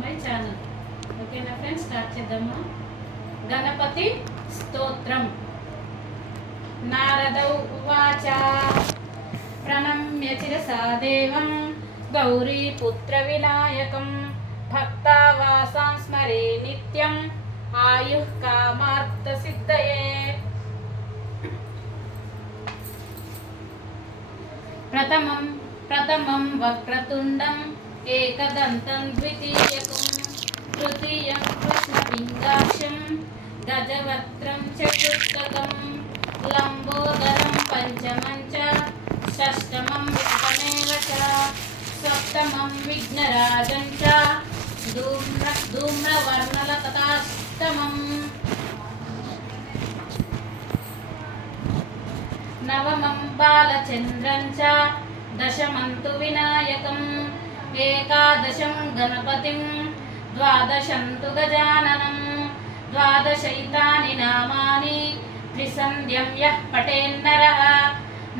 My channel. ఓకేనా friends, start చేద్దామా. గణపతి స్తోత్రం. నారద ఉవాచ ప్రణమ్య శిరసా దేవం గౌరీపుత్ర వినాయకం భక్తావాసాం స్మరే నిత్యం ఆయుః కామార్థ సిద్ధయే. ప్రథమం వక్రతుండం ఏకదంతం ద్వితీయకం తృతీయం కృష్ణపింగాక్షం గజవక్త్రం చతుర్థకం లంబోదరం పంచమం చ షష్టమం విష్ణుమేవ చ సప్తమం విఘ్నరాజం చ ధూమ్రవర్ణలకటాష్టమం నవమం బాలచంద్రం చ దశమం తు వినాయకం ఏకాదశం గణపతిం ద్వాదశం తు గజాననం ద్వాదశైతాని నామాని త్రిసంధ్యం యః పఠేన్నరః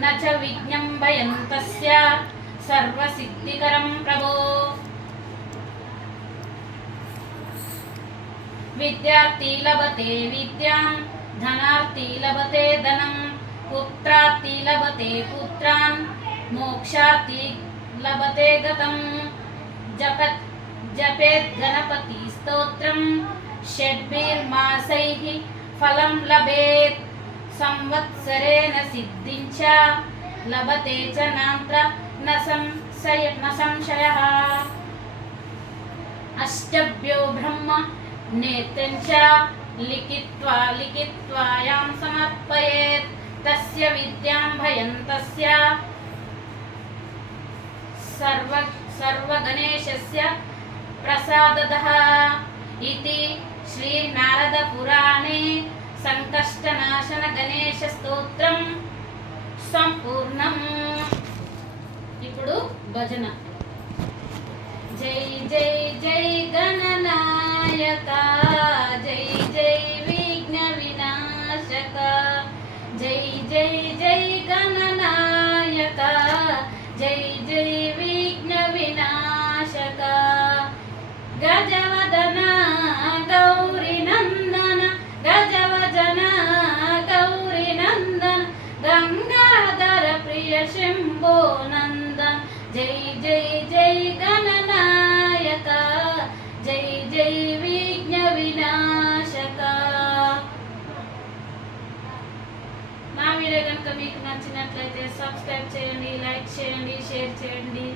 న చ విఘ్నం భయం తస్య సర్వసిద్ధికరం ప్రభో. విద్యార్థి లభతే విద్యాం ధనార్థి లభతే ధనం పుత్రార్థి లభతే పుత్రాన్ మోక్షార్థి లభతే గతం. జపేత్ గణపతి స్తోత్రం షడ్భిర్మాసైః ఫలం లభేత్ సంవత్సరేణ సిద్ధించ లభతే చ నాంత్ర న సంశయః. అష్టభ్యో బ్రహ్మ నేత్రం చ లిఖిత్వాయాం సమర్పయేత్ తస్య విద్యాం భయం తస్య సర్వగణేశస్య ప్రసాదదః. ఇతి శ్రీ నారద పురాణే సంకష్టనాశన గణేశ స్తోత్రం సంపూర్ణం. ఇప్పుడు భజన. జై జై జై గణనాయక జై జై విఘ్న వినాశక జై జై జై గణనాయక జై జై విఘ్న వినాశక. గజవదన గౌరీ నందన గజవదన గౌరీ నందన గంగాధర ప్రియ శంభో నందన జై జై జై గణనాయక జై జై విఘ్న వినాశక. నా వీడియో కనుక మీకు నచ్చినట్లయితే సబ్స్క్రైబ్ చేయండి, లైక్ చేయండి, షేర్ చేయండి.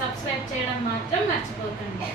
సబ్స్క్రైబ్ చేయడం మాత్రం మర్చిపోకండి.